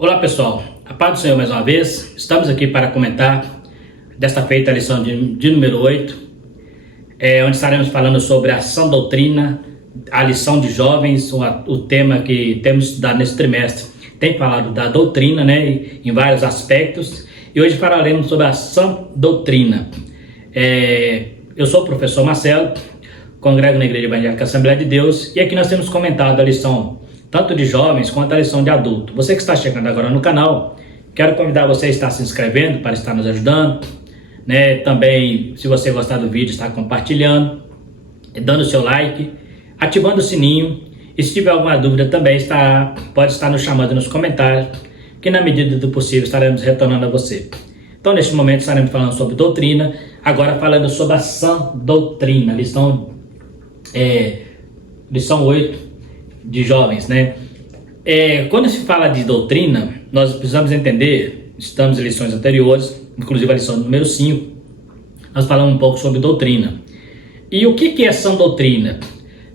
Olá pessoal, a paz do Senhor mais uma vez. Estamos aqui para comentar desta feita a lição de número 8, onde estaremos falando sobre a sã doutrina, a lição de jovens, o tema que temos estudado nesse trimestre. Tem falado da doutrina, em vários aspectos, e hoje falaremos sobre a sã doutrina. Eu sou o professor Marcelo, congrego na Igreja Evangélica Assembleia de Deus, e aqui nós temos comentado a lição tanto de jovens quanto a lição de adulto. Você que está chegando agora no canal, quero convidar você a estar se inscrevendo para estar nos ajudando, também, se você gostar do vídeo, estar compartilhando, dando seu like, ativando o sininho, e se tiver alguma dúvida também pode estar nos chamando nos comentários, que na medida do possível estaremos retornando a você. Então neste momento estaremos falando sobre doutrina, agora falando sobre a sã doutrina, lição 8 de jovens, Quando se fala de doutrina, nós precisamos entender, estamos em lições anteriores, inclusive a lição número 5, nós falamos um pouco sobre doutrina. E o que é sã doutrina?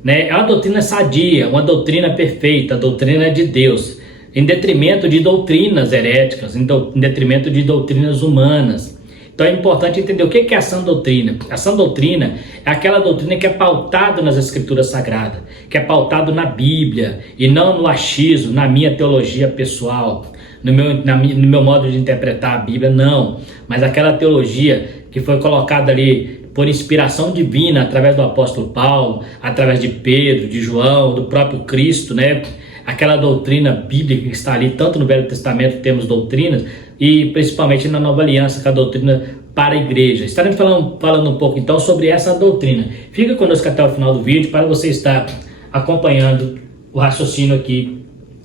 É uma doutrina sadia, uma doutrina perfeita, a doutrina de Deus, em detrimento de doutrinas heréticas, em detrimento de doutrinas humanas. Então é importante entender o que é a sã doutrina. A sã doutrina é aquela doutrina que é pautada nas Escrituras Sagradas, que é pautado na Bíblia e não no achismo, na minha teologia pessoal, no meu modo de interpretar a Bíblia, não. Mas aquela teologia que foi colocada ali por inspiração divina através do apóstolo Paulo, através de Pedro, de João, do próprio Cristo, Aquela doutrina bíblica que está ali, tanto no Velho Testamento temos doutrinas, e principalmente na Nova Aliança, que é a doutrina para a igreja. Estaremos falando um pouco então sobre essa doutrina. Fica conosco até o final do vídeo para você estar acompanhando o raciocínio aqui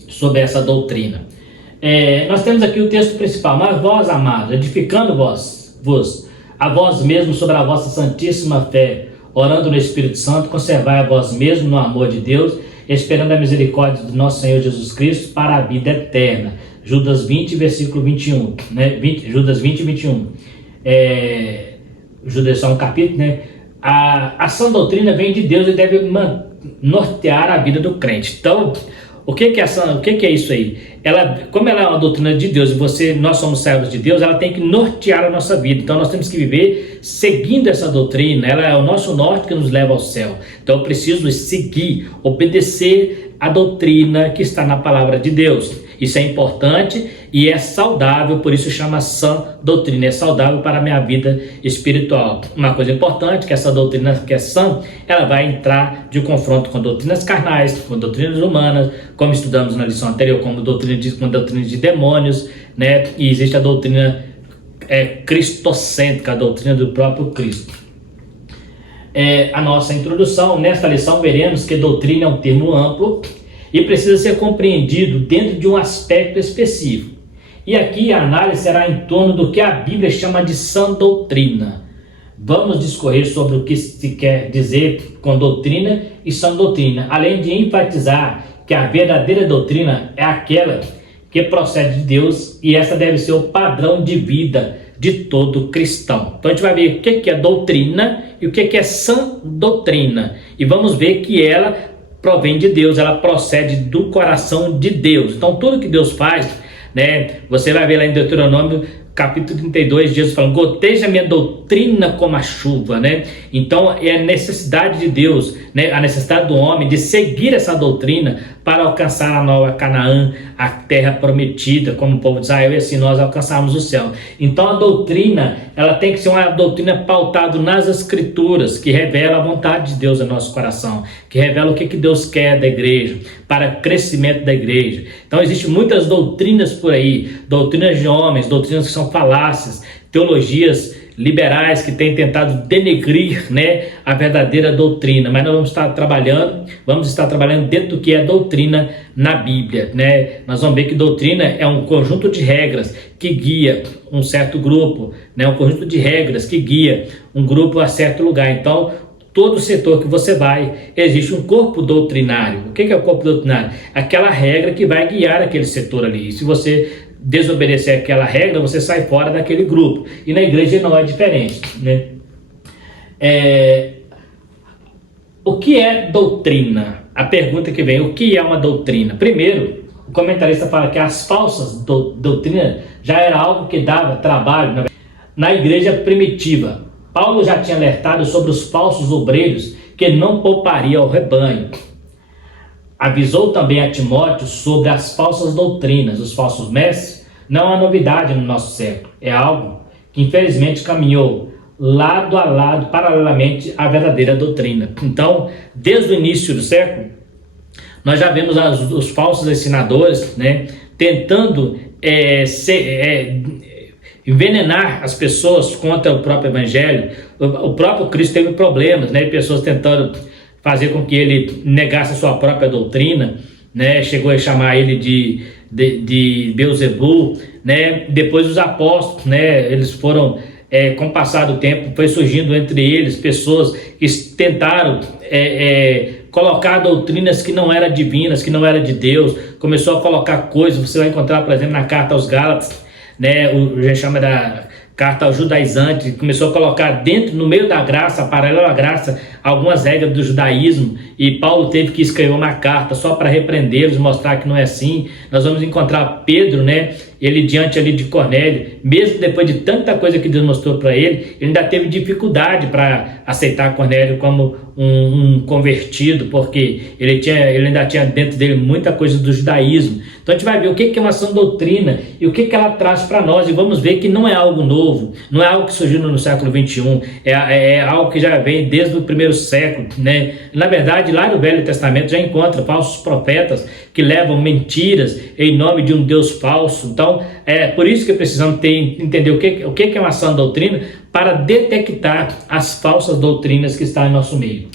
sobre essa doutrina. Nós temos aqui o texto principal: mas vós, amados, edificando vos a vós mesmos sobre a vossa santíssima fé, orando no Espírito Santo, conservai a vós mesmos no amor de Deus, esperando a misericórdia do nosso Senhor Jesus Cristo para a vida eterna. Judas 20, versículo 21, Judas 20, 21. Judas é só um capítulo, A sã doutrina vem de Deus e deve nortear a vida do crente. Então, o que é isso aí? Como ela é uma doutrina de Deus e nós somos servos de Deus, ela tem que nortear a nossa vida. Então nós temos que viver seguindo essa doutrina. Ela é o nosso norte que nos leva ao céu. Então eu preciso seguir, obedecer a doutrina que está na palavra de Deus. Isso é importante e é saudável, por isso chama sã doutrina. É saudável para a minha vida espiritual. Uma coisa importante, que essa doutrina que é sã, ela vai entrar de confronto com doutrinas carnais, com doutrinas humanas, como estudamos na lição anterior, com doutrina de demônios, E existe a doutrina cristocêntrica, a doutrina do próprio Cristo. A nossa introdução, nesta lição veremos que doutrina é um termo amplo e precisa ser compreendido dentro de um aspecto específico. E aqui a análise será em torno do que a Bíblia chama de sã doutrina. Vamos discorrer sobre o que se quer dizer com doutrina e sã doutrina, além de enfatizar que a verdadeira doutrina é aquela que procede de Deus e essa deve ser o padrão de vida de todo cristão. Então a gente vai ver o que é doutrina e o que é sã doutrina. E vamos ver que ela provém de Deus, ela procede do coração de Deus. Então tudo que Deus faz, você vai ver lá em Deuteronômio capítulo 32, Jesus falando: goteja a minha doutrina como a chuva, Então é a necessidade de Deus, a necessidade do homem de seguir essa doutrina para alcançar a nova Canaã, a terra prometida, como o povo de Israel, e assim nós alcançarmos o céu. Então a doutrina, ela tem que ser uma doutrina pautada nas Escrituras, que revela a vontade de Deus no nosso coração, que revela o que Deus quer da igreja, para o crescimento da igreja. Então existem muitas doutrinas por aí, doutrinas de homens, doutrinas que são falácias, teologias liberais que têm tentado denegrir, a verdadeira doutrina, mas nós vamos estar trabalhando dentro do que é doutrina na Bíblia, Nós vamos ver que doutrina é um conjunto de regras que guia um certo grupo, um conjunto de regras que guia um grupo a certo lugar. Então todo setor que você vai, existe um corpo doutrinário. O que é o corpo doutrinário? Aquela regra que vai guiar aquele setor ali. E se você desobedecer aquela regra, você sai fora daquele grupo. E na igreja não é diferente, O que é doutrina? A pergunta que vem: o que é uma doutrina? Primeiro, o comentarista fala que as falsas doutrinas já era algo que dava trabalho na igreja primitiva. Paulo já tinha alertado sobre os falsos obreiros que não poupariam ao rebanho. Avisou também a Timóteo sobre as falsas doutrinas, os falsos mestres. Não há novidade no nosso século, é algo que infelizmente caminhou lado a lado, paralelamente à verdadeira doutrina. Então, desde o início do século, nós já vemos os falsos ensinadores, né, tentando envenenar as pessoas contra o próprio evangelho. O próprio Cristo teve problemas, né, pessoas tentando fazer com que ele negasse a sua própria doutrina, né, chegou a chamar ele de Beelzebul, né, depois os apóstolos, né, eles foram, com o passar do tempo, foi surgindo entre eles pessoas que tentaram colocar doutrinas que não eram divinas, que não eram de Deus, começou a colocar coisas. Você vai encontrar, por exemplo, na carta aos Gálatas, né, a gente chama da carta aos judaizantes, começou a colocar dentro, no meio da graça, paralelo à graça, algumas regras do judaísmo, e Paulo teve que escrever uma carta só para repreendê-los, mostrar que não é assim. Nós vamos encontrar Pedro, né, ele diante ali de Cornélio, mesmo depois de tanta coisa que Deus mostrou para ele, ele ainda teve dificuldade para aceitar Cornélio como um convertido, porque ele ainda tinha dentro dele muita coisa do judaísmo. Então a gente vai ver o que é uma sã doutrina e o que ela traz para nós, e vamos ver que não é algo novo, não é algo que surgiu no século 21, é algo que já vem desde o primeiro século, né? Na verdade, lá no Velho Testamento já encontra falsos profetas que levam mentiras em nome de um Deus falso. Então, é por isso que precisamos entender o que é uma sã doutrina, para detectar as falsas doutrinas que estão em nosso meio.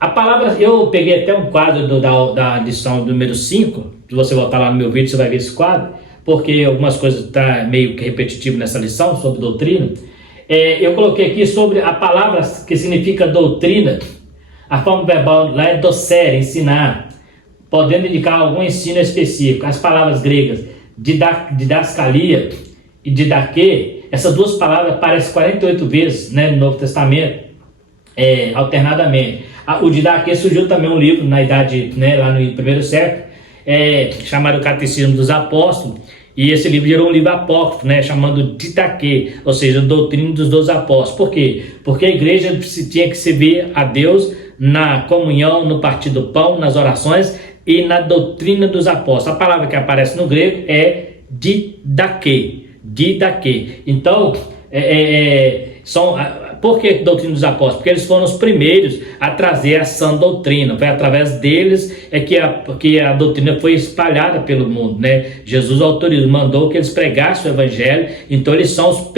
A palavra, eu peguei até um quadro da lição número 5, se você voltar lá no meu vídeo, você vai ver esse quadro, porque algumas coisas estão meio que repetitivo nessa lição sobre doutrina. Eu coloquei aqui sobre a palavra que significa doutrina. A forma verbal lá é docere, ensinar, podendo indicar algum ensino específico. As palavras gregas didascalia e didaquê, essas duas palavras aparecem 48 vezes, né, no Novo Testamento, alternadamente. O didaquê surgiu também um livro na idade, né, lá no primeiro século, chamado Catecismo dos Apóstolos, e esse livro gerou um livro apócrifo, né, chamando Didaquê, ou seja, Doutrina dos 12 Apóstolos. Por quê? Porque a igreja tinha que servir a Deus na comunhão, no partir do pão, nas orações e na doutrina dos apóstolos. A palavra que aparece no grego é didaquê. Então, por que doutrina dos apóstolos? Porque eles foram os primeiros a trazer a sã doutrina. Foi através deles que a doutrina foi espalhada pelo mundo, né? Jesus autorizou, mandou que eles pregassem o evangelho. Então eles são os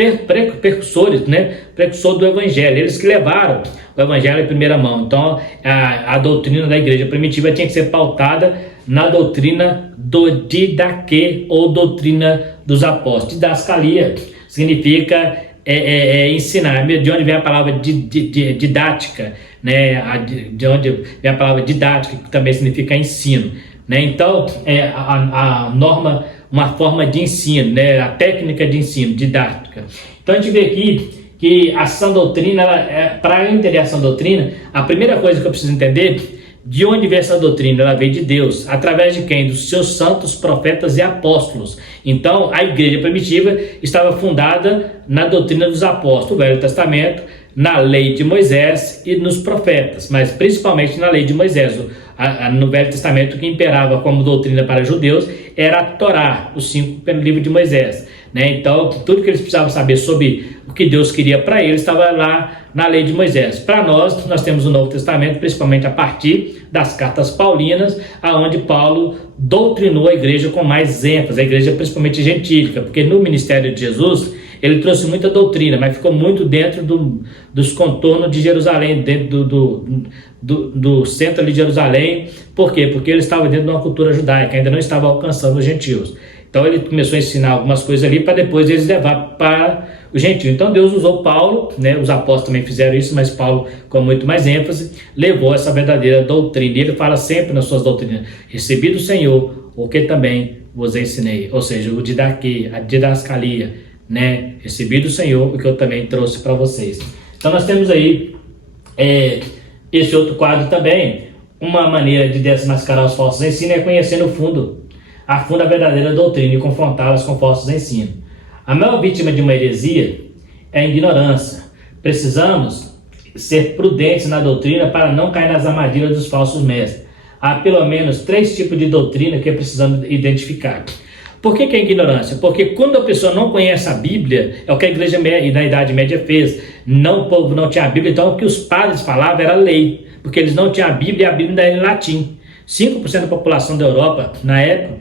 precursores, né? Precursor do evangelho. Eles que levaram o evangelho em primeira mão. Então a doutrina da igreja primitiva tinha que ser pautada na doutrina do didaquê, ou doutrina dos apóstolos. Didascalia significa ensinar, de onde vem a palavra didática, né? De onde vem a palavra didática, que também significa ensino, né? Então, a norma, uma forma de ensino, né? A técnica de ensino, didática. Então, a gente vê aqui que a sã doutrina, para entender a sã doutrina, a primeira coisa que eu preciso entender, de onde vem essa doutrina? Ela veio de Deus. Através de quem? Dos seus santos, profetas e apóstolos. Então, a igreja primitiva estava fundada na doutrina dos apóstolos, o Velho Testamento, na lei de Moisés e nos profetas, mas principalmente na lei de Moisés. No Velho Testamento, o que imperava como doutrina para judeus era a Torá, os 5 pelo livro de Moisés, né? Então, tudo que eles precisavam saber sobre o que Deus queria para eles estava lá na lei de Moisés. Para nós temos o Novo Testamento, principalmente a partir das cartas paulinas, aonde Paulo doutrinou a igreja com mais ênfase, a igreja principalmente gentílica, porque no ministério de Jesus ele trouxe muita doutrina, mas ficou muito dentro dos contornos de Jerusalém, dentro do centro ali de Jerusalém. Por quê? Porque ele estava dentro de uma cultura judaica, ainda não estava alcançando os gentios. Então ele começou a ensinar algumas coisas ali para depois eles levar para o gentio. Então Deus usou Paulo, né? Os apóstolos também fizeram isso, mas Paulo, com muito mais ênfase, levou essa verdadeira doutrina. E ele fala sempre nas suas doutrinas: recebi do Senhor o que também vos ensinei. Ou seja, o didaquê, a didascalia, né? Recebi do Senhor o que eu também trouxe para vocês. Então nós temos aí esse outro quadro também, uma maneira de desmascarar os falsos ensinos é conhecendo a fundo a verdadeira doutrina e confrontá-las com falsos ensinos. A maior vítima de uma heresia é a ignorância. Precisamos ser prudentes na doutrina para não cair nas armadilhas dos falsos mestres. Há pelo menos 3 tipos de doutrina que precisamos identificar. Por que é ignorância? Porque quando a pessoa não conhece a Bíblia, é o que a igreja na Idade Média fez. O povo não tinha a Bíblia, então o que os padres falavam era lei, porque eles não tinham a Bíblia e a Bíblia era em latim. 5% da população da Europa, na época,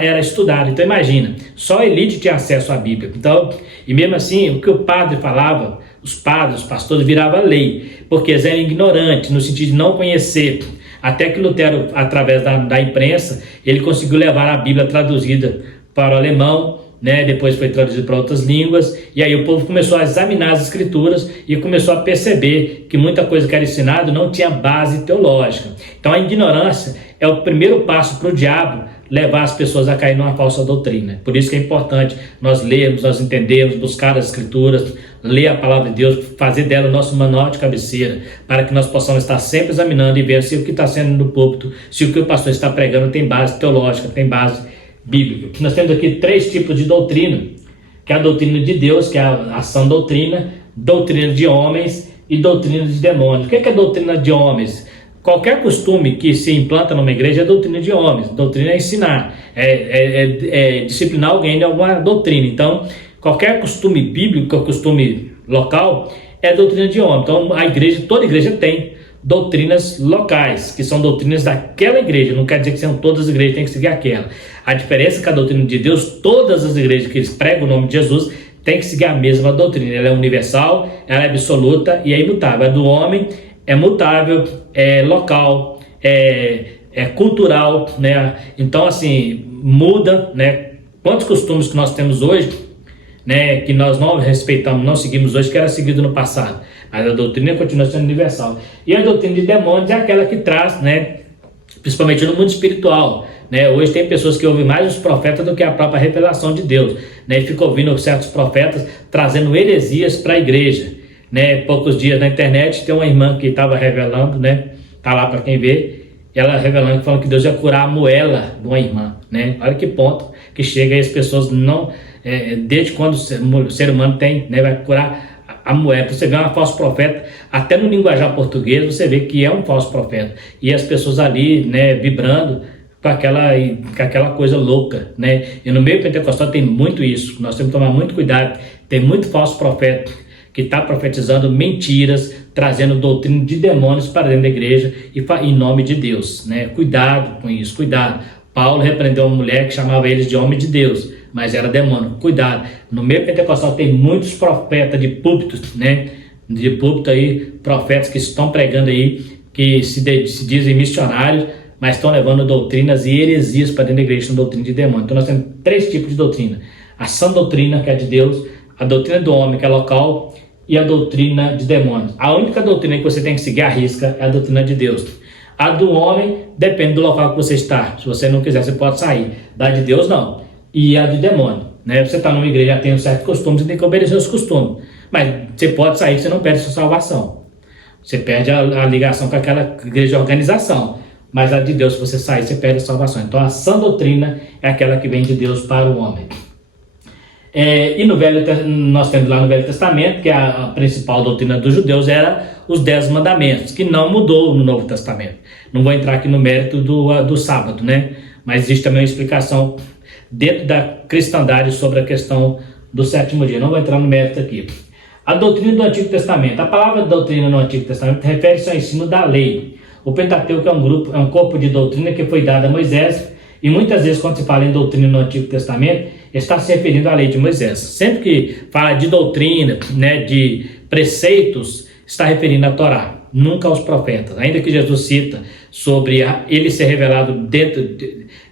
era estudada. Então imagina, só a elite tinha acesso à Bíblia. Então, e mesmo assim, o que o padre falava, os padres, os pastores, virava lei, porque eles eram ignorantes, no sentido de não conhecer. Até que Lutero, através da imprensa, ele conseguiu levar a Bíblia traduzida para o alemão, né? Depois foi traduzido para outras línguas, e aí o povo começou a examinar as escrituras e começou a perceber que muita coisa que era ensinado não tinha base teológica. Então a ignorância é o primeiro passo para o diabo levar as pessoas a cair numa falsa doutrina. Por isso que é importante nós lermos, nós entendermos, buscar as escrituras, ler a palavra de Deus, fazer dela o nosso manual de cabeceira, para que nós possamos estar sempre examinando e ver se o que está sendo no púlpito, se o que o pastor está pregando tem base teológica, tem base bíblica. Nós temos aqui 3 tipos de doutrina, que é a doutrina de Deus, que é a sã doutrina, doutrina de homens e doutrina de demônios. O que é a doutrina de homens? Qualquer costume que se implanta numa igreja é doutrina de homens. Doutrina é ensinar, é disciplinar alguém de alguma doutrina. Então, qualquer costume bíblico, costume local, é doutrina de homem. Então, toda igreja tem doutrinas locais, que são doutrinas daquela igreja. Não quer dizer que são todas as igrejas, tem que seguir aquela. A diferença é que a doutrina de Deus, todas as igrejas que eles pregam o nome de Jesus, tem que seguir a mesma doutrina. Ela é universal, ela é absoluta e é imutável. A do homem é mutável, é local, é cultural, né? Então, assim, muda, né? Quantos costumes que nós temos hoje, né, que nós não respeitamos, não seguimos hoje, que era seguido no passado. Mas a doutrina continua sendo universal. E a doutrina de demônios é aquela que traz, né, principalmente no mundo espiritual, né? Hoje tem pessoas que ouvem mais os profetas do que a própria revelação de Deus, né? E ficam ouvindo certos profetas trazendo heresias para a igreja, né? Poucos dias na internet tem uma irmã que estava revelando, né? Tá lá para quem vê, ela revelando, falando que Deus ia curar a moela de uma irmã, né? Olha que ponto que chega aí, as pessoas não, desde quando o ser humano tem, né, vai curar a moeda. Você vê uma falso profeta, até no linguajar português você vê que é um falso profeta, e as pessoas ali, né, vibrando com aquela coisa louca, né? E no meio pentecostal tem muito isso, nós temos que tomar muito cuidado. Tem muito falso profeta que está profetizando mentiras, trazendo doutrina de demônios para dentro da igreja e em nome de Deus, né? Cuidado com isso, cuidado. Paulo repreendeu uma mulher que chamava eles de homem de Deus, mas era demônio. Cuidado. No meio pentecostal tem muitos profetas de púlpitos, né? De púlpito aí, profetas que estão pregando aí, que se dizem missionários, mas estão levando doutrinas e heresias para dentro da igreja, são doutrina de demônio. Então nós temos 3 tipos de doutrina: a sã doutrina, que é de Deus, a doutrina do homem, que é local, e a doutrina de demônios. A única doutrina que você tem que seguir à risca é a doutrina de Deus. A do homem depende do local que você está. Se você não quiser, você pode sair. Da de Deus, não. E a de demônio, né? Você está numa igreja, já tem um certo costume, você tem que obedecer os costumes. Mas você pode sair, você não perde a sua salvação. Você perde a ligação com aquela igreja de organização. Mas a de Deus, se você sair, você perde a salvação. Então a sã doutrina é aquela que vem de Deus para o homem. E nós temos lá no Velho Testamento que a principal doutrina dos judeus era os 10 mandamentos, que não mudou no Novo Testamento. Não vou entrar aqui no mérito do sábado, né? Mas existe também uma explicação dentro da cristandade sobre a questão do 7º dia. Não vou entrar no mérito aqui. A doutrina do Antigo Testamento. A palavra doutrina no Antigo Testamento refere-se ao ensino da lei. O Pentateuco é um corpo de doutrina que foi dado a Moisés, e muitas vezes quando se fala em doutrina no Antigo Testamento, está se referindo à lei de Moisés. Sempre que fala de doutrina, né, de preceitos, está referindo à Torá, nunca aos profetas. Ainda que Jesus cita sobre ele ser revelado dentro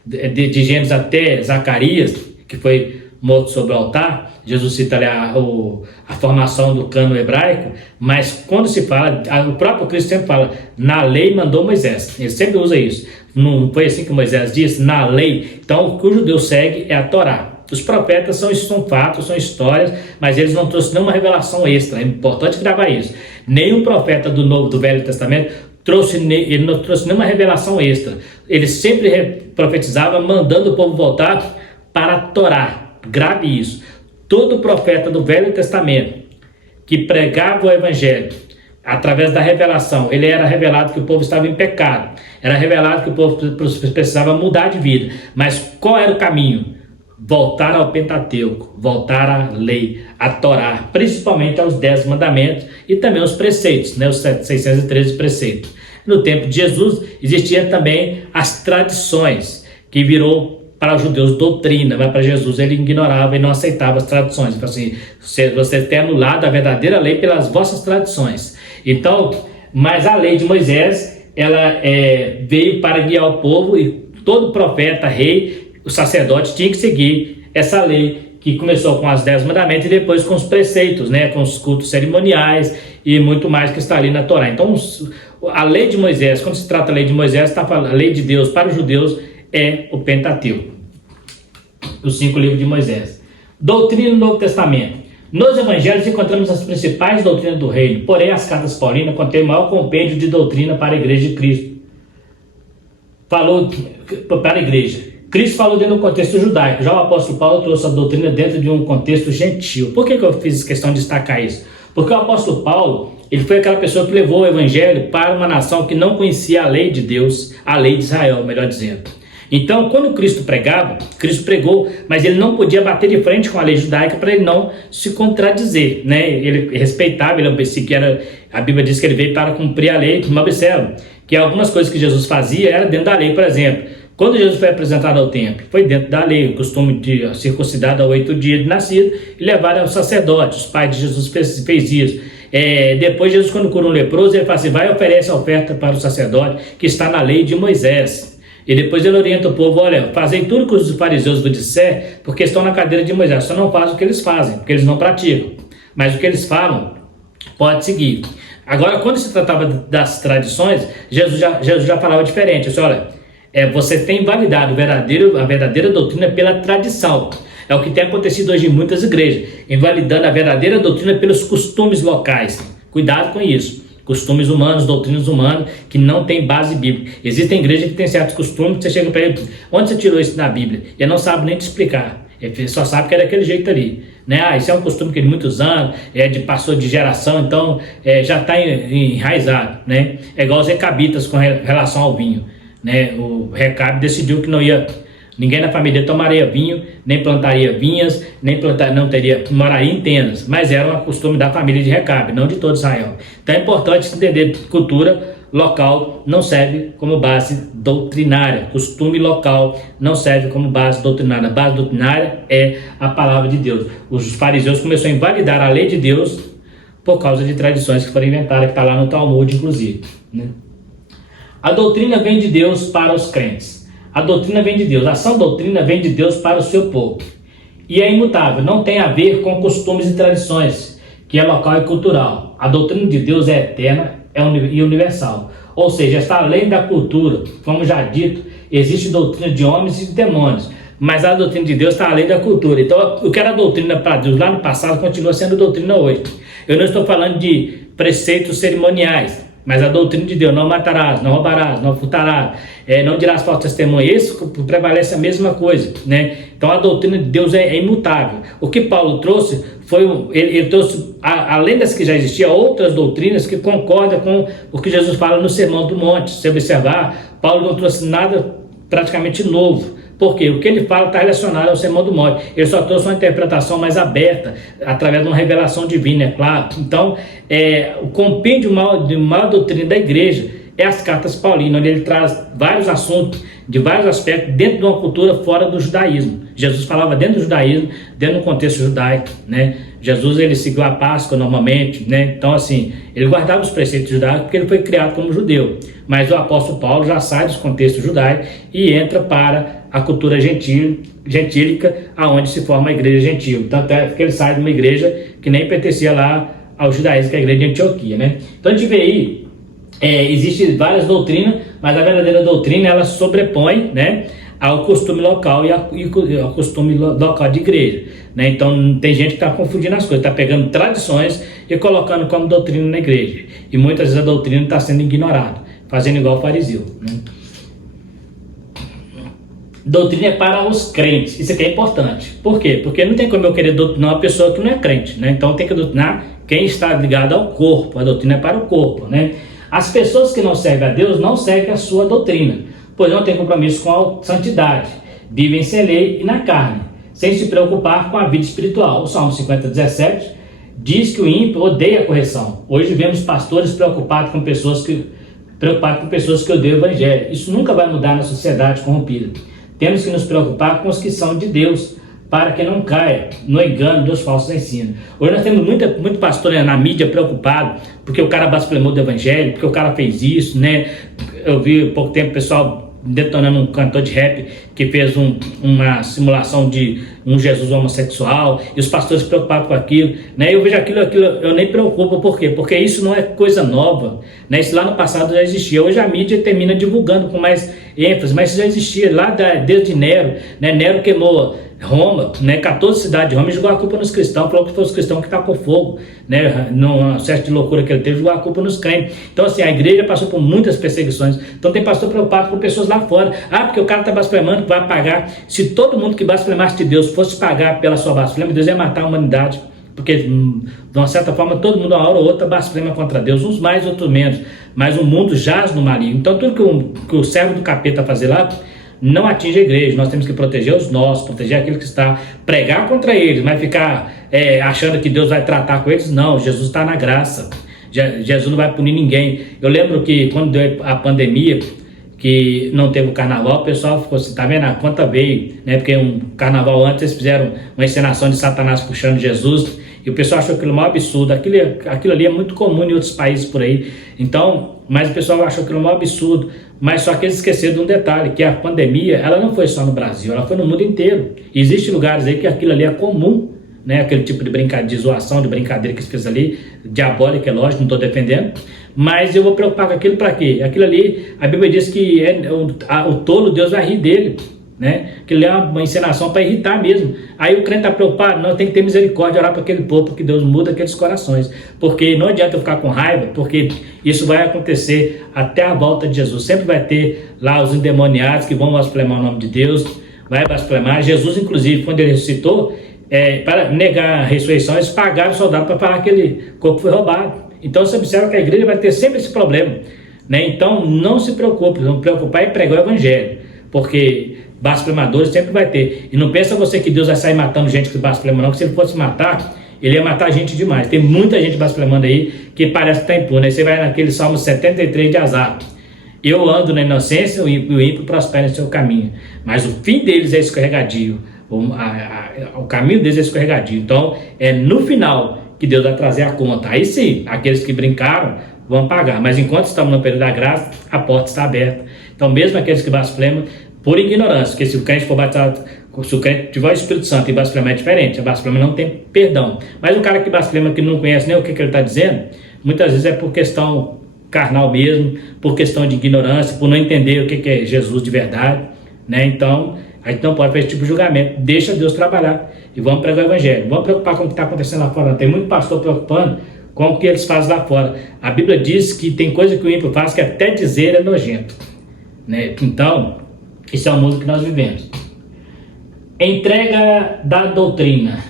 de Gênesis até Zacarias, que foi morto sobre o altar, Jesus cita ali a formação do cânon hebraico, mas quando se fala, o próprio Cristo sempre fala, na lei mandou Moisés. Ele sempre usa isso. Não foi assim que Moisés disse? Na lei. Então, o que o judeu segue é a Torá. Os profetas são fatos, são histórias, mas eles não trouxeram nenhuma revelação extra. É importante gravar isso. Nenhum profeta do Velho Testamento ele não trouxe nenhuma revelação extra. Ele sempre profetizava mandando o povo voltar para a Torá. Grave isso. Todo profeta do Velho Testamento que pregava o Evangelho através da revelação, ele era revelado que o povo estava em pecado, era revelado que o povo precisava mudar de vida. Mas qual era o caminho? Voltar ao Pentateuco, voltar à lei, à Torá, principalmente aos 10 mandamentos e também aos preceitos, né, os 613 preceitos. No tempo de Jesus existiam também as tradições, que virou para os judeus doutrina, mas para Jesus ele ignorava e não aceitava as tradições. Ele falou assim: vocês têm anulado a verdadeira lei pelas vossas tradições. Então, mas a lei de Moisés, ela veio para guiar o povo, e todo profeta, rei, o sacerdote tinha que seguir essa lei, que começou com as 10 mandamentos e depois com os preceitos, né, com os cultos cerimoniais e muito mais que está ali na Torá. Então, a lei de Moisés, quando se trata da lei de Moisés, está falando, a lei de Deus para os judeus é o Pentateuco, os 5 livros de Moisés. Doutrina do Novo Testamento. Nos evangelhos encontramos as principais doutrinas do reino, porém as cartas paulinas contêm o maior compêndio de doutrina para a igreja de Cristo. Falou para a igreja. Cristo falou dentro do contexto judaico, já o apóstolo Paulo trouxe a doutrina dentro de um contexto gentil. Por que eu fiz questão de destacar isso? Porque o apóstolo Paulo, ele foi aquela pessoa que levou o evangelho para uma nação que não conhecia a lei de Deus, a lei de Israel, melhor dizendo. Então, quando Cristo pregava, Cristo pregou, mas ele não podia bater de frente com a lei judaica para ele não se contradizer, né? Ele respeitava, a Bíblia diz que ele veio para cumprir a lei. Mas observa que algumas coisas que Jesus fazia era dentro da lei. Por exemplo, quando Jesus foi apresentado ao templo, foi dentro da lei, o costume de circuncidar aos 8 dias de nascido e levar ao sacerdote. Os pais de Jesus fez isso. Depois Jesus, quando cura um leproso, ele fala assim: vai e oferece a oferta para o sacerdote que está na lei de Moisés. E depois ele orienta o povo: olha, fazem tudo que os fariseus vos disser, porque estão na cadeira de Moisés. Só não fazem o que eles fazem, porque eles não praticam. Mas o que eles falam, pode seguir. Agora, quando se tratava das tradições, Jesus já falava diferente. Assim, olha, você tem invalidado a verdadeira doutrina pela tradição. É o que tem acontecido hoje em muitas igrejas, invalidando a verdadeira doutrina pelos costumes locais. Cuidado com isso. Costumes humanos, doutrinas humanas, que não tem base bíblica. Existem igrejas que têm certos costumes que você chega para ele: onde você tirou isso na Bíblia? E ele não sabe nem te explicar. Ele só sabe que é daquele jeito ali. Né? Isso é um costume que de muitos anos, passou de geração, então já está enraizado. Né? É igual os recabitas com relação ao vinho. Né? O Recabe decidiu que ninguém na família tomaria vinho, nem plantaria vinhas, não moraria em tendas, mas era um costume da família de Recabe, não de todo Israel. Então é importante entender que cultura local não serve como base doutrinária, costume local não serve como base doutrinária. A base doutrinária é a palavra de Deus. Os fariseus começaram a invalidar a lei de Deus por causa de tradições que foram inventadas, que está lá no Talmud, inclusive. Né? A doutrina vem de Deus para os crentes. A doutrina vem de Deus, a sã doutrina vem de Deus para o seu povo. E é imutável, não tem a ver com costumes e tradições, que é local e cultural. A doutrina de Deus é eterna e universal. Ou seja, está além da cultura. Como já dito, existe doutrina de homens e de demônios, mas a doutrina de Deus está além da cultura. Então, o que era doutrina para Deus lá no passado continua sendo doutrina hoje. Eu não estou falando de preceitos cerimoniais, mas a doutrina de Deus: não matarás, não roubarás, não furtarás, não dirás falso testemunho. Isso prevalece a mesma coisa, né? Então a doutrina de Deus é imutável. O que Paulo trouxe ele trouxe, além das que já existiam, outras doutrinas que concordam com o que Jesus fala no Sermão do Monte. Se observar, Paulo não trouxe nada praticamente novo. Porque o que ele fala está relacionado ao Sermão do Monte. Ele só trouxe uma interpretação mais aberta, através de uma revelação divina, é claro. Então, o compêndio de maior doutrina da igreja é as cartas paulinas, onde ele traz vários assuntos, de vários aspectos, dentro de uma cultura fora do judaísmo. Jesus falava dentro do judaísmo, dentro do contexto judaico, né? Jesus, ele seguiu a Páscoa normalmente, né? Então, assim, ele guardava os preceitos judaicos porque ele foi criado como judeu. Mas o apóstolo Paulo já sai dos contextos judaicos e entra para a cultura gentílica, aonde se forma a igreja gentil. Tanto é que ele sai de uma igreja que nem pertencia lá ao judaísmo, que é a igreja de Antioquia, né? Então a gente vê aí, existem várias doutrinas, mas a verdadeira doutrina, ela sobrepõe, né, ao costume local e ao costume local de igreja, né? Então tem gente que está confundindo as coisas, está pegando tradições e colocando como doutrina na igreja, e muitas vezes a doutrina está sendo ignorada. fazendo igual o fariseu, né? Doutrina é para os crentes, isso aqui é importante. Por quê? Porque não tem como eu querer doutrinar uma pessoa que não é crente, né? Então tem que doutrinar quem está ligado ao corpo, a doutrina é para o corpo, né? As pessoas que não servem a Deus não seguem a sua doutrina, pois não têm compromisso com a santidade, vivem sem lei e na carne, sem se preocupar com a vida espiritual. O Salmo 50:17 diz que o ímpio odeia a correção. Hoje vemos pastores preocupados com pessoas que odeiam o evangelho. Isso nunca vai mudar na sociedade corrompida. Temos que nos preocupar com os que são de Deus, para que não caia no engano dos falsos ensinos. Hoje nós temos muito pastor na mídia preocupado, porque o cara blasfemou do evangelho, porque o cara fez isso, né? Eu vi há pouco tempo o pessoal detonando um cantor de rap que fez uma simulação de um Jesus homossexual, e os pastores preocupados com aquilo, né? Eu vejo aquilo, eu nem preocupo. Por quê? Porque isso não é coisa nova, né? Isso lá no passado já existia. Hoje a mídia termina divulgando com mais ênfase, mas isso já existia lá desde Nero, né? Nero queimou Roma, né? 14 cidades de Roma, e jogou a culpa nos cristãos, falou que foi os cristãos que tacou fogo, né? Num acesso de loucura que ele teve, jogou a culpa nos crentes. Então assim, a igreja passou por muitas perseguições. Então tem pastor preocupado com pessoas lá fora. Porque o cara está blasfemando, vai pagar. Se todo mundo que blasfemasse de Deus fosse pagar pela sua blasfêmia, Deus ia matar a humanidade, porque de uma certa forma todo mundo uma hora ou outra blasfema contra Deus, uns mais, outros menos, mas o mundo jaz no maligno. Então tudo que o servo do capeta fazer lá não atinge a igreja. Nós temos que proteger os nossos, proteger aquilo que está, pregar contra eles, mas ficar achando que Deus vai tratar com eles. Não, Jesus está na graça, Jesus não vai punir ninguém. Eu lembro que quando deu a pandemia, que não teve o carnaval, o pessoal ficou assim, tá vendo, a conta veio, né? Porque um carnaval antes eles fizeram uma encenação de Satanás puxando Jesus, e o pessoal achou aquilo um absurdo. Aquilo ali é muito comum em outros países por aí. Então, mas o pessoal achou aquilo um absurdo. Mas só que eles esqueceram de um detalhe, que a pandemia, ela não foi só no Brasil, ela foi no mundo inteiro. Existem lugares aí que aquilo ali é comum, né? Aquele tipo de brincadeira, de zoação, de brincadeira que se fez ali, diabólica, é lógico, não estou defendendo. Mas eu vou preocupar com aquilo para quê? Aquilo ali, a Bíblia diz que o tolo, Deus vai rir dele, né? Aquilo é uma encenação para irritar mesmo. Aí o crente está preocupado, não, tem que ter misericórdia, orar para aquele povo, porque Deus muda aqueles corações. Porque não adianta eu ficar com raiva, porque isso vai acontecer até a volta de Jesus. Sempre vai ter lá os endemoniados que vão blasfemar o nome de Deus, vai blasfemar. Jesus, inclusive, quando ele ressuscitou, para negar a ressurreição, eles pagaram o soldado para falar que aquele corpo foi roubado. Então você observa que a igreja vai ter sempre esse problema, né? Então não se preocupe, não preocupar em pregar o evangelho, porque blasfemadores sempre vai ter. E não pensa você que Deus vai sair matando gente que blasfema, não, que se ele fosse matar, ele ia matar gente demais. Tem muita gente blasfemando aí que parece que está impune. Aí você vai naquele Salmo 73 de Asaf: eu ando na inocência e o ímpio prospera em seu caminho, mas o fim deles é escorregadio. O caminho deles é escorregadio. Então é no final que Deus vai trazer a conta. Aí sim, aqueles que brincaram vão pagar, mas enquanto estamos no período da graça, a porta está aberta. Então mesmo aqueles que blasfemam por ignorância, porque se o crente for batizado, se o crente tiver o Espírito Santo e blasfemar é diferente, a blasfêmia não tem perdão. Mas o cara que blasfema, que não conhece nem o que ele está dizendo, muitas vezes é por questão carnal mesmo, por questão de ignorância, por não entender o que é Jesus de verdade, né? Então a gente não pode fazer esse tipo de julgamento. Deixa Deus trabalhar e vamos pregar o evangelho. Vamos preocupar com o que está acontecendo lá fora. Tem muito pastor preocupando com o que eles fazem lá fora. A Bíblia diz que tem coisa que o ímpio faz que até dizer é nojento, né? Então, esse é o mundo que nós vivemos. Entrega da doutrina.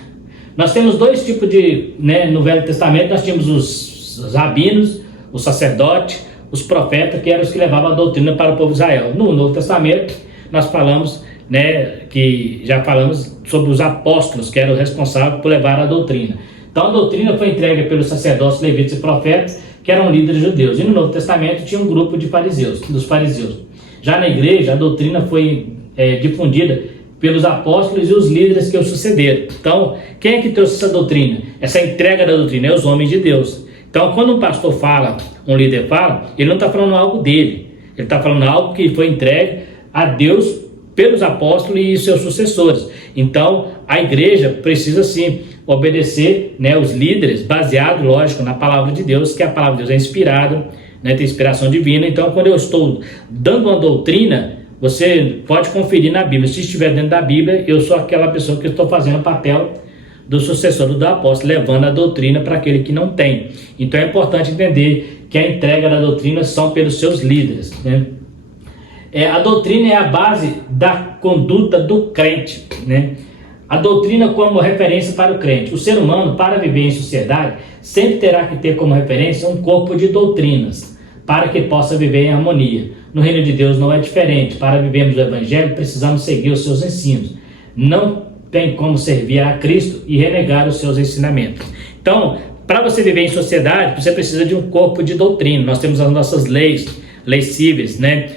Nós temos dois tipos de, né, no Velho Testamento nós tínhamos os rabinos, os sacerdotes, os profetas, que eram os que levavam a doutrina para o povo de Israel. No Novo Testamento nós falamos, né, que já falamos sobre os apóstolos, que eram responsáveis por levar a doutrina. Então a doutrina foi entregue pelos sacerdotes, levitas e profetas, que eram líderes judeus. E no Novo Testamento tinha um grupo de fariseus, dos fariseus. Já na igreja, a doutrina foi difundida pelos apóstolos e os líderes que o sucederam. Então, quem é que trouxe essa doutrina? Essa entrega da doutrina é os homens de Deus. Então, quando um pastor fala, um líder fala, ele não está falando algo dele. Ele está falando algo que foi entregue a Deus pelos apóstolos e seus sucessores. Então, a igreja precisa sim obedecer, né, os líderes, baseado, lógico, na palavra de Deus, que a palavra de Deus é inspirada, né, tem inspiração divina. Então, quando eu estou dando uma doutrina, você pode conferir na Bíblia. Se estiver dentro da Bíblia, eu sou aquela pessoa que estou fazendo o papel do sucessor do apóstolo, levando a doutrina para aquele que não tem. Então é importante entender que a entrega da doutrina são pelos seus líderes, né? A doutrina é a base da conduta do crente, né? A doutrina como referência para o crente. O ser humano, para viver em sociedade, sempre terá que ter como referência um corpo de doutrinas, para que possa viver em harmonia. No reino de Deus não é diferente. Para vivermos o Evangelho, precisamos seguir os seus ensinos. Não tem como servir a Cristo e renegar os seus ensinamentos. Então, para você viver em sociedade, você precisa de um corpo de doutrina. Nós temos as nossas leis cíveis, né?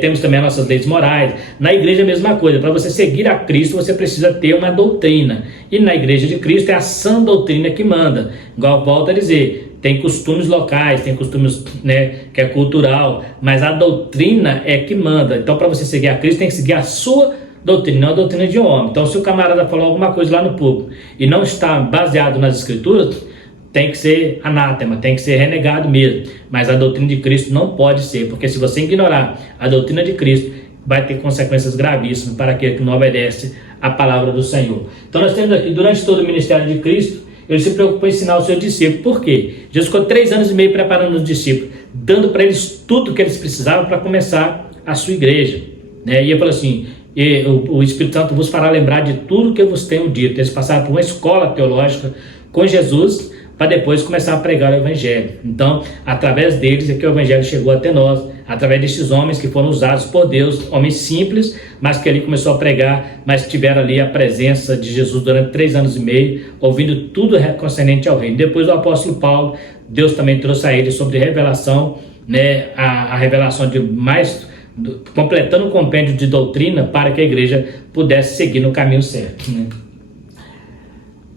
Temos também as nossas leis morais. Na igreja é a mesma coisa. Para você seguir a Cristo, você precisa ter uma doutrina. E na igreja de Cristo é a sã doutrina que manda. Igual volto a dizer, tem costumes locais, tem costumes, né, que é cultural, mas a doutrina é que manda. Então, para você seguir a Cristo, tem que seguir a sua doutrina, não a doutrina de um homem. Então, se o camarada falou alguma coisa lá no público e não está baseado nas Escrituras, tem que ser anátema, tem que ser renegado mesmo. Mas a doutrina de Cristo não pode ser, porque se você ignorar a doutrina de Cristo, vai ter consequências gravíssimas para aquele que não obedece à palavra do Senhor. Então nós temos aqui, durante todo o ministério de Cristo, ele se preocupou em ensinar os seus discípulos. Por quê? Jesus ficou 3 anos e meio preparando os discípulos, dando para eles tudo que eles precisavam para começar a sua igreja, né? E ele falou assim, o Espírito Santo vos fará lembrar de tudo que eu vos tenho dito. Eles passaram por uma escola teológica com Jesus, para depois começar a pregar o Evangelho. Então, através deles é que o Evangelho chegou até nós, através destes homens que foram usados por Deus, homens simples, mas que ali começou a pregar, mas tiveram ali a presença de Jesus durante 3 anos e meio, ouvindo tudo concernente ao reino. Depois o apóstolo Paulo, Deus também trouxe a ele sobre revelação, né, a revelação de mais, completando o compêndio de doutrina para que a igreja pudesse seguir no caminho certo, né?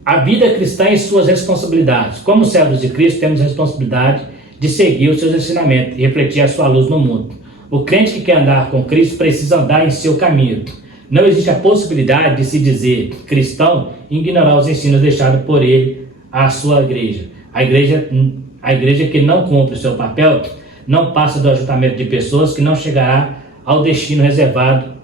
A vida cristã e suas responsabilidades. Como servos de Cristo, temos a responsabilidade de seguir os seus ensinamentos e refletir a sua luz no mundo. O crente que quer andar com Cristo precisa andar em seu caminho. Não existe a possibilidade de se dizer cristão e ignorar os ensinos deixados por ele à sua igreja. A igreja que não cumpre o seu papel não passa do ajuntamento de pessoas que não chegará ao destino reservado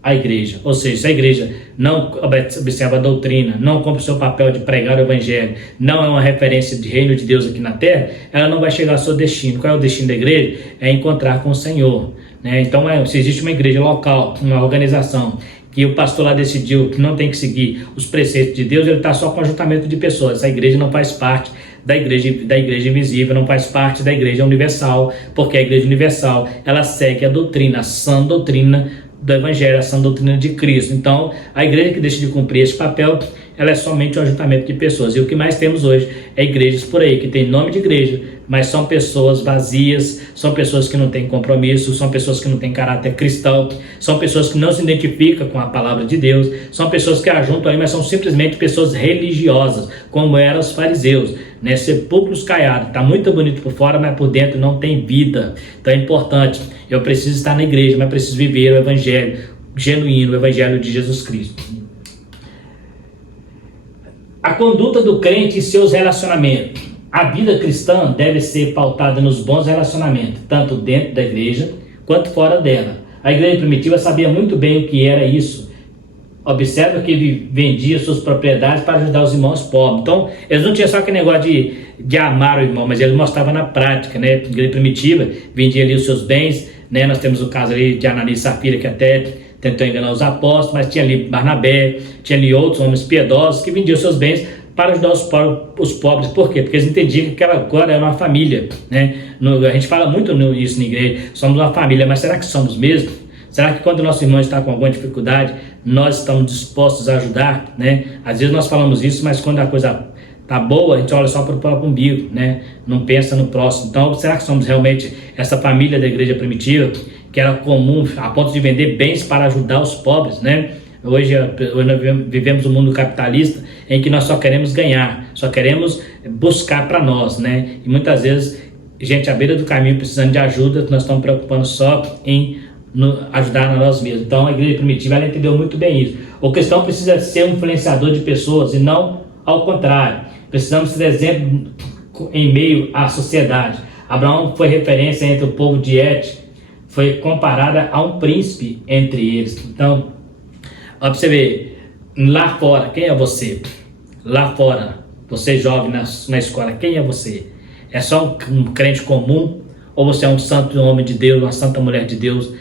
à igreja. Ou seja, se a igreja não observa a doutrina, não cumpre o seu papel de pregar o Evangelho, não é uma referência de reino de Deus aqui na terra, ela não vai chegar ao seu destino. Qual é o destino da igreja? É encontrar com o Senhor, né? Então, se existe uma igreja local, uma organização, que o pastor lá decidiu que não tem que seguir os preceitos de Deus, ele está só com ajuntamento de pessoas. Essa igreja não faz parte da igreja invisível, não faz parte da igreja universal, porque a igreja universal, ela segue a doutrina, a sã doutrina do Evangelho, a sã doutrina de Cristo. Então, a igreja que deixa de cumprir esse papel, ela é somente um ajuntamento de pessoas. E o que mais temos hoje é igrejas por aí, que tem nome de igreja, mas são pessoas vazias, são pessoas que não têm compromisso, são pessoas que não têm caráter cristão, são pessoas que não se identificam com a palavra de Deus, são pessoas que ajuntam aí, mas são simplesmente pessoas religiosas, como eram os fariseus, né? Sepulcros caiados, está muito bonito por fora, mas por dentro não tem vida. Então é importante, eu preciso estar na igreja, mas preciso viver o Evangelho genuíno, o Evangelho de Jesus Cristo. A conduta do crente e seus relacionamentos. A vida cristã deve ser pautada nos bons relacionamentos, tanto dentro da igreja quanto fora dela. A igreja primitiva sabia muito bem o que era isso. Observa que ele vendia suas propriedades para ajudar os irmãos pobres. Então, eles não tinham só aquele negócio de amar o irmão, mas eles mostravam na prática, né? A igreja primitiva vendia ali os seus bens, né? Nós temos o caso ali de Ananias e Safira, que até tentou enganar os apóstolos, mas tinha ali Barnabé, tinha ali outros homens piedosos que vendiam seus bens para ajudar os pobres. Por quê? Porque eles entendiam que aquela agora era uma família, né? A gente fala muito isso na igreja, somos uma família, mas será que somos mesmo? Será que quando o nosso irmão está com alguma dificuldade, nós estamos dispostos a ajudar, né? Às vezes nós falamos isso, mas quando a coisa tá boa, a gente olha só para o próprio umbigo, né? Não pensa no próximo. Então, será que somos realmente essa família da igreja primitiva, que era comum a ponto de vender bens para ajudar os pobres, né? Hoje nós vivemos um mundo capitalista em que nós só queremos ganhar, só queremos buscar para nós, né? E muitas vezes, gente à beira do caminho precisando de ajuda, nós estamos preocupando só em ajudar a nós mesmos. Então, a igreja primitiva, ela entendeu muito bem isso. O cristão precisa ser um influenciador de pessoas e não ao contrário. Precisamos ser exemplo em meio à sociedade. Abraão foi referência entre o povo de Et, foi comparada a um príncipe entre eles. Então, ó, pra você ver, lá fora, quem é você? Lá fora, você jovem na escola, quem é você? É só um crente comum? Ou você é um santo homem de Deus, uma santa mulher de Deus,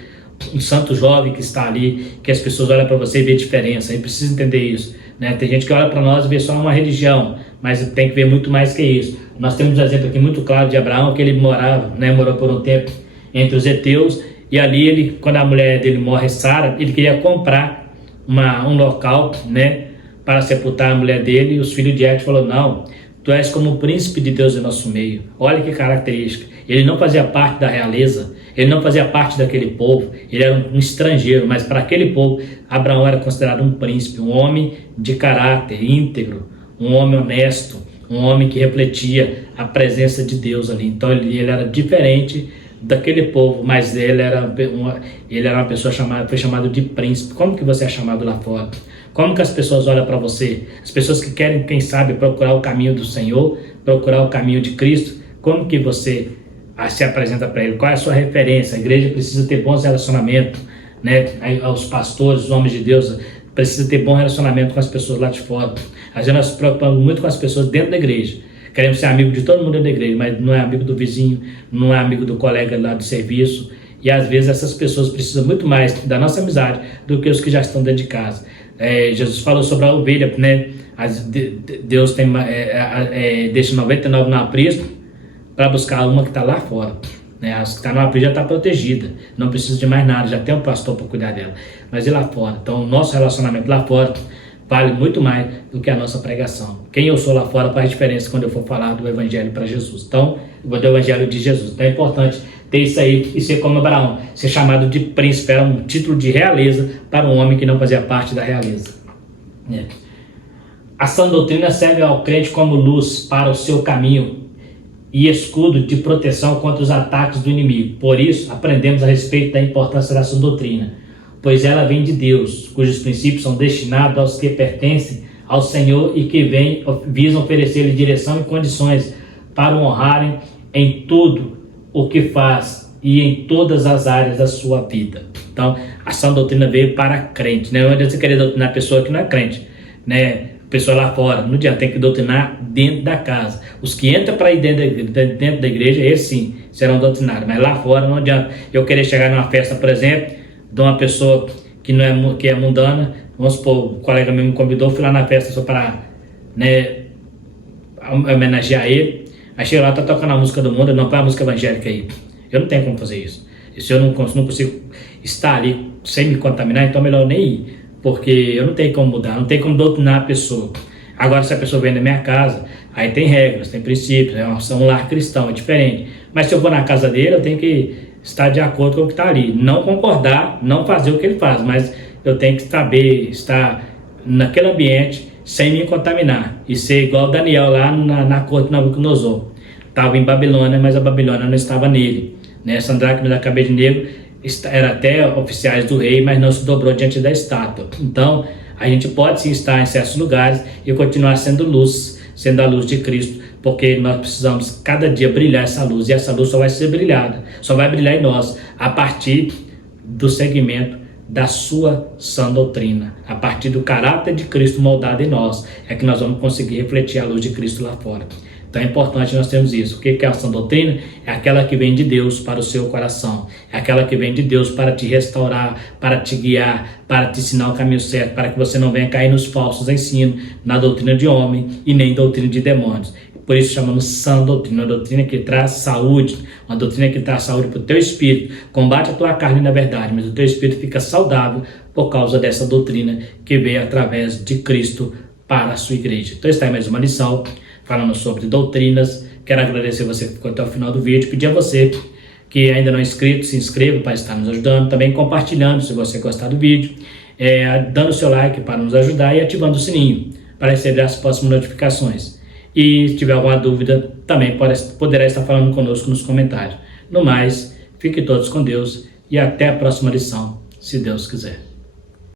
um santo jovem que está ali, que as pessoas olham para você e vê diferença? A gente precisa entender isso, né? Tem gente que olha para nós e vê só uma religião, mas tem que ver muito mais que isso. Nós temos um exemplo aqui muito claro de Abraão, que ele morou por um tempo entre os heteus, e ali quando a mulher dele morre, Sara, ele queria comprar um local, né, para sepultar a mulher dele, e os filhos de Het falaram: não, tu és como o príncipe de Deus em nosso meio. Olha que característica. Ele não fazia parte da realeza, ele não fazia parte daquele povo, ele era um estrangeiro, mas para aquele povo, Abraão era considerado um príncipe, um homem de caráter íntegro, um homem honesto, um homem que refletia a presença de Deus ali. Então ele era diferente daquele povo, mas ele era uma pessoa foi chamado de príncipe. Como que você é chamado lá fora? Como que as pessoas olham para você? As pessoas que querem, quem sabe, procurar o caminho do Senhor, procurar o caminho de Cristo, como que você se apresenta para ele? Qual é a sua referência? A igreja precisa ter bons relacionamentos, né? Os pastores, os homens de Deus, precisa ter bom relacionamento com as pessoas lá de fora. Às vezes nós nos preocupamos muito com as pessoas dentro da igreja. Queremos ser amigo de todo mundo dentro da igreja, mas não é amigo do vizinho, não é amigo do colega lá do serviço. E às vezes essas pessoas precisam muito mais da nossa amizade do que os que já estão dentro de casa. Jesus falou sobre a ovelha, né? Deus deixa 99 no aprisco para buscar uma que está lá fora, né? As que está no aprisco já está protegida, não precisa de mais nada, já tem um pastor para cuidar dela. Mas e lá fora? Então o nosso relacionamento lá fora vale muito mais do que a nossa pregação. Quem eu sou lá fora faz diferença quando eu for falar do evangelho para Jesus. Então, do evangelho de Jesus. Então é importante ter isso aí e ser como Abraão, ser chamado de príncipe, era um título de realeza para um homem que não fazia parte da realeza. A sã doutrina serve ao crente como luz para o seu caminho e escudo de proteção contra os ataques do inimigo. Por isso, aprendemos a respeito da importância da sã doutrina, pois ela vem de Deus, cujos princípios são destinados aos que pertencem ao Senhor e que visam oferecer-lhe direção e condições para o honrarem em tudo o que faz e em todas as áreas da sua vida. Então, a sã doutrina veio para crente, né? Não adianta você querer doutrinar a pessoa que não é crente, né? Pessoa lá fora, não adianta, tem que doutrinar dentro da casa. Os que entram para ir dentro da igreja, eles sim serão doutrinados, mas lá fora não adianta eu querer chegar numa festa, por exemplo, de uma pessoa que é mundana. Vamos supor, o colega meu me convidou, fui lá na festa só para, né, homenagear ele. Aí chega lá, tá tocando a música do mundo, não põe a música evangélica aí. Eu não tenho como fazer isso. E se eu não consigo estar ali sem me contaminar, então é melhor nem ir, porque eu não tenho como mudar, não tenho como doutrinar a pessoa. Agora, se a pessoa vem na minha casa, aí tem regras, tem princípios, é um lar cristão, é diferente. Mas se eu vou na casa dele, eu tenho que estar de acordo com o que está ali. Não concordar, não fazer o que ele faz, mas eu tenho que saber estar naquele ambiente sem me contaminar. E ser igual Daniel lá na corte de Nabucodonosor. Estava em Babilônia, mas a Babilônia não estava nele, né? Sandraque da cabeça de negro era até oficiais do rei, mas não se dobrou diante da estátua. Então, a gente pode sim estar em certos lugares e continuar sendo luz, sendo a luz de Cristo, porque nós precisamos cada dia brilhar essa luz, e essa luz só vai ser brilhada, só vai brilhar em nós a partir do segmento da sua sã doutrina, a partir do caráter de Cristo moldado em nós, é que nós vamos conseguir refletir a luz de Cristo lá fora. Então é importante nós termos isso. O que é a sã doutrina? É aquela que vem de Deus para o seu coração, é aquela que vem de Deus para te restaurar, para te guiar, para te ensinar o caminho certo, para que você não venha cair nos falsos ensinos, na doutrina de homem e nem doutrina de demônios. Por isso chamamos sã doutrina, uma doutrina que traz saúde, uma doutrina que traz saúde para o teu espírito, combate a tua carne na verdade, mas o teu espírito fica saudável por causa dessa doutrina que veio através de Cristo para a sua igreja. Então está aí mais uma lição falando sobre doutrinas. Quero agradecer você que ficou até o final do vídeo, pedir a você que ainda não é inscrito, se inscreva para estar nos ajudando, também compartilhando se você gostar do vídeo, dando seu like para nos ajudar e ativando o sininho para receber as próximas notificações. E se tiver alguma dúvida, também poderá estar falando conosco nos comentários. No mais, fiquem todos com Deus e até a próxima lição, se Deus quiser.